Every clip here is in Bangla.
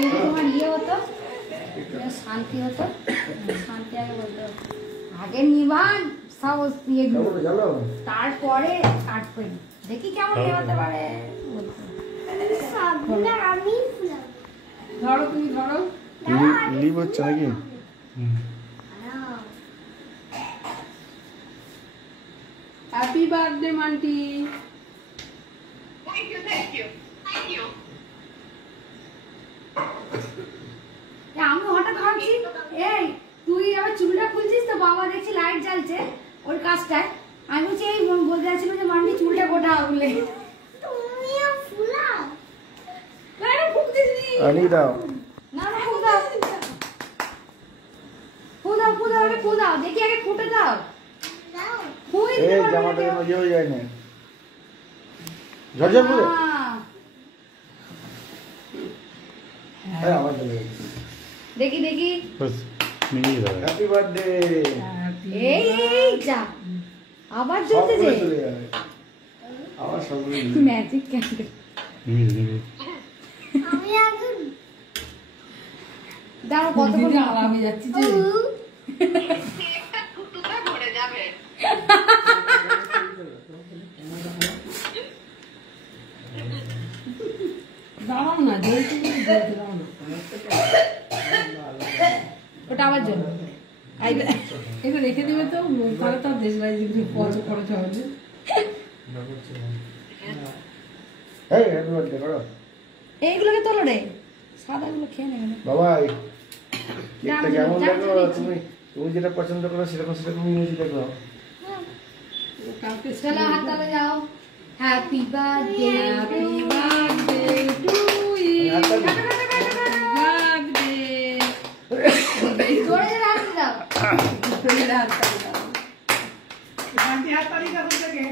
যদি তোমার ইয়ে হতো শান্তি হতো, শান্তি আগে বলতো আগে নিবান সাহস দিয়ে তারপরে কাটবেন, দেখি কেমন হতে পারে। ধরো তুমি ধরো, লিভ হচ্ছে নাকি? Happy birthday Manti. আমি হঠাৎ ভাবছি এই তুই আবার চুলটা খুলছিস তো, বাবা দেখছি লাইট জ্বালছে ওর কাজটায়, আমি বলছি এই বলতে যাচ্ছিল যে মান্টি চুলটা গোটা বলে তুমিও ফুলাও কেন ফুকছিস আনি দাও না না ফুল দাও ফুল দাও ফুল দাও ফুল দাও দেখি আগে ফুটে দাও ফুল দিতে এই পারবে জামাটা মজা হয়ে যায় না ঝরঝর করে হ্যাঁ আবার চলে গেছে দেখি দেখি बस नहीं रहा হ্যাপি বার্থডে এই এই যা আবার জ্বলতে যে আবার সব ম্যাজিক ক্যান্ডেল नहीं আমি আগে দাও কতক্ষণ আরামে যাচ্ছি যে টুকরা ভরে যাবে দাও না জ্বলতে দাও না ওটা আবার জ্বল এটা রেখে দিবে তো তাহলে তো দেশ বাইরে পচ করে হবে। এই হ্যাপি বার্থডে করো এইগুলোকে তোলো রে, সাদাগুলো খেয়ে নেবে না বাবা কেকটা কেমন লাগলো? তুমি তুমি যেটা পছন্দ করো সেরকম সেরকম মিউজিক দেখো। চলো হাত তালে যাও। Happy birthday happy birthday to you birthday জোরে হাত দাও জোরে হাত দাও মাটি হাত তালি দাও থেকে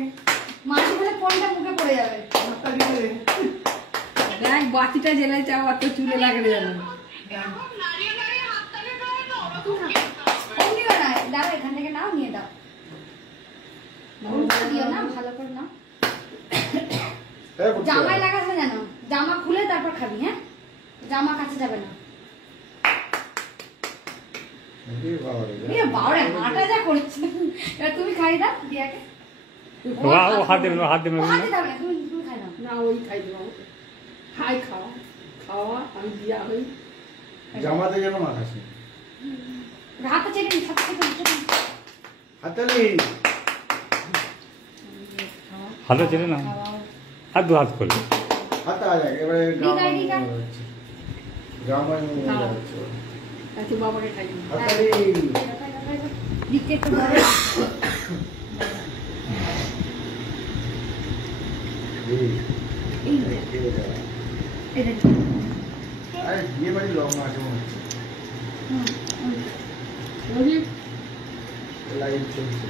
মাটি বলে ফোনটা মুখে পড়ে যাবে হাত তালি করে দেখ বাতিটা জ্বালাই চাও আর তো চুলে লাগলে যাবে নারিয়ে নারিয়ে হাত তালি দাও না অমনি না দাও এখান থেকে নাও নিয়ে দাও উল্টা দিও না ভালো করে নাও জামায় লাগাতে জানো জামা খুলে তারপর খাবি হ্যাঁ জামা কাছে যাবে না ये बावड़े हाटा जा করছে এবার তুমি খাই দাও দিয়াকে वो हाथ दे হাতে দাও না তুমি খাই দাও না ওই খাই দাও খাই খাওয়া খাওয়া আমি দিয়া হই জামাতে যেন মাখাস হাতে চেটে নি হাতে চেটে হাতালি हाथ चले ना हाथ दो हाथ खोल হাতা আ যায় এবারে গ্রামে আচ্ছা বাবাকে খাই দিই হাতালি দিতে তো বড় এটা আরে বিয়ে বাড়ি লং আছে মনে হচ্ছে ওই লাইভ চলছে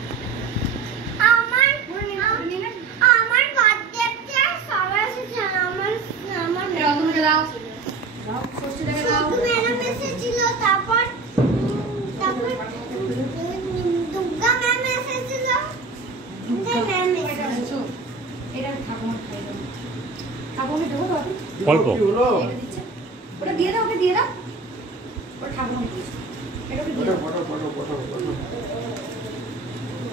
আমার বার্থডেতে সবাই এসেছে আমার রতনকে দাও দাও ষষ্ঠীটাকে দাও তুমি এর মেসেজ ছিল তারপর দুর্গা ম্যাম এসেছিল ম্যাম এসেছিল এটা ঠাকুমা খাই দাও ঠাকুমাকে দেবো তো অল্প এটা দিচ্ছে ওটা দিয়ে দাও ওকে দিয়ে দাও ওটা ঠাকুমা দিচ্ছে এটা দিয়ে দাও ফটো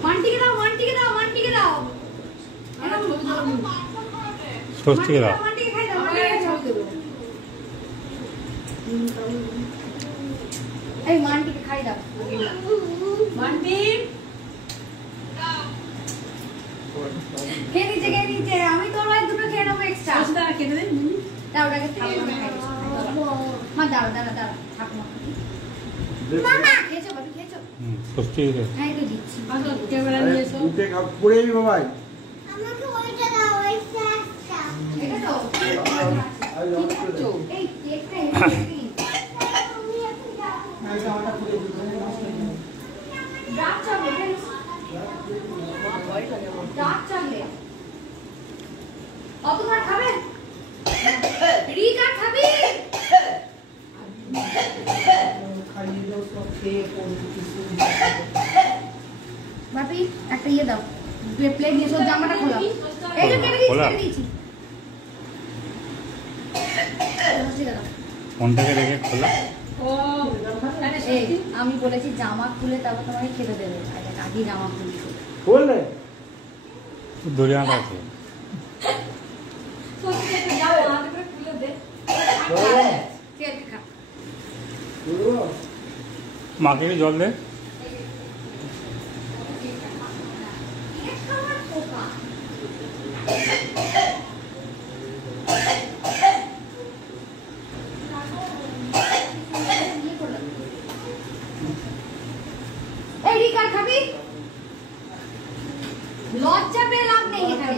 মান্টিকে দাও মান্টিকে দাও মান্টিকে দাও এটা ষষ্ঠী রাত মান্টিকে খাই দাও মান্টিকে খাও দেবো এই মান্টিকে খাই দাও মান্টি খেয়ে নিচে আমি তোর ভাই দুটো খেয়ে নেবো এক্সট্রা আচ্ছা কেটে দেন দাও ওটাকে ঠাকুমা খাই মা দাও ঠাকুমা মামা খেয়েছো বাবু খেয়েছো ষষ্ঠী হ্যাঁ এই তো দিচ্ছি আচ্ছা ক্যামেরা নিয়ে এসো দুটো কাপ পড়ে যাবি বাবাই আমাকে ওইটা দাও ওই স্যারটা এটা তো এই কেকটা ডার্ক চকলেট ডার্ক চকলেট অতবার খাবে রিকা খাবি খাইয়ে দাও সব খেয়ে পড়ে কিছু বাপি একটা ইয়ে দাও প্লেট নিয়ে সব জামাটা খোলা এই যে কেটে দিয়েছি ফোনটাকে রেখে খোলা। ও তাহলে এই সত্যি আমি বলেছি জামা খুলে তারপর তোমাকে খেতে দেবে আগে জামা খুলছি বললে দড়িয়াটা আছে। সত্যি একটা যাও হাতে করে খুলে দে খেয়ে খা মাকে একটু জল দে। এই রিকা খাবি লজ্জা পেয়ে লাভ নেই এখানে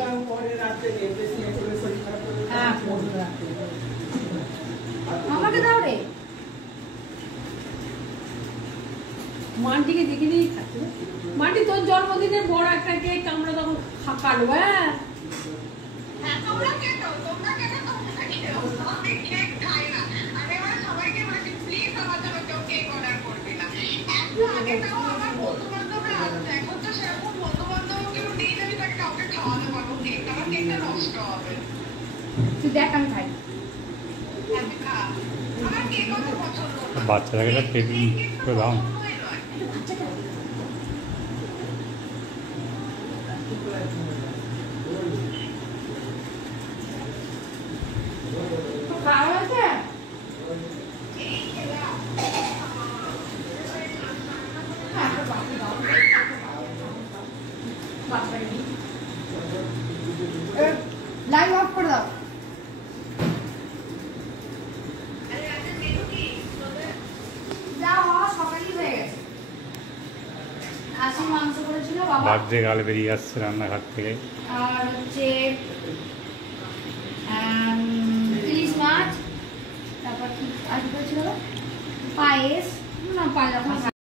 আমাকে দাও রে মান্টিকে দেখে নিয়েই খাচ্ছে। মান্টি তোর জন্মদিনের বড় একটা কেক আমরা তখন কাটবো। হ্যাঁ হ্যাঁ, তোমরা কেটো, তোমরা খেও। আমি কেক খাই না। আমি এবার সবাইকে বলেছি, প্লিজ আমার জন্য কেউ কেক অর্ডার করবে না। একটু আগে তাও আমার বন্ধু-বান্ধবরা আসতো। এখন তো সেরকম বন্ধু-বান্ধব কেউ নেই যে আমি তাকে কাউকে খাওয়াতে পারবো কেক। আমার কেকটা নষ্ট হবে। তুই দেখ আমি খাই আমি খা। আমার কেক অত পছন্দ না। বাচ্চাটাকে একটা কেক করে দাও। কখনোই নয়। খাওয়া আছে লাইভ অফ করে দাও যা হওয়া সকালই হয়ে গেছে খাসির মাংস করেছিল বাবা বার্থডে গাল বেরিয়ে আসছে রান্নাঘর থেকে। আর হচ্ছে ইলিশ মাছ তারপর কি আর কি করেছিল পায়েস না পায়েস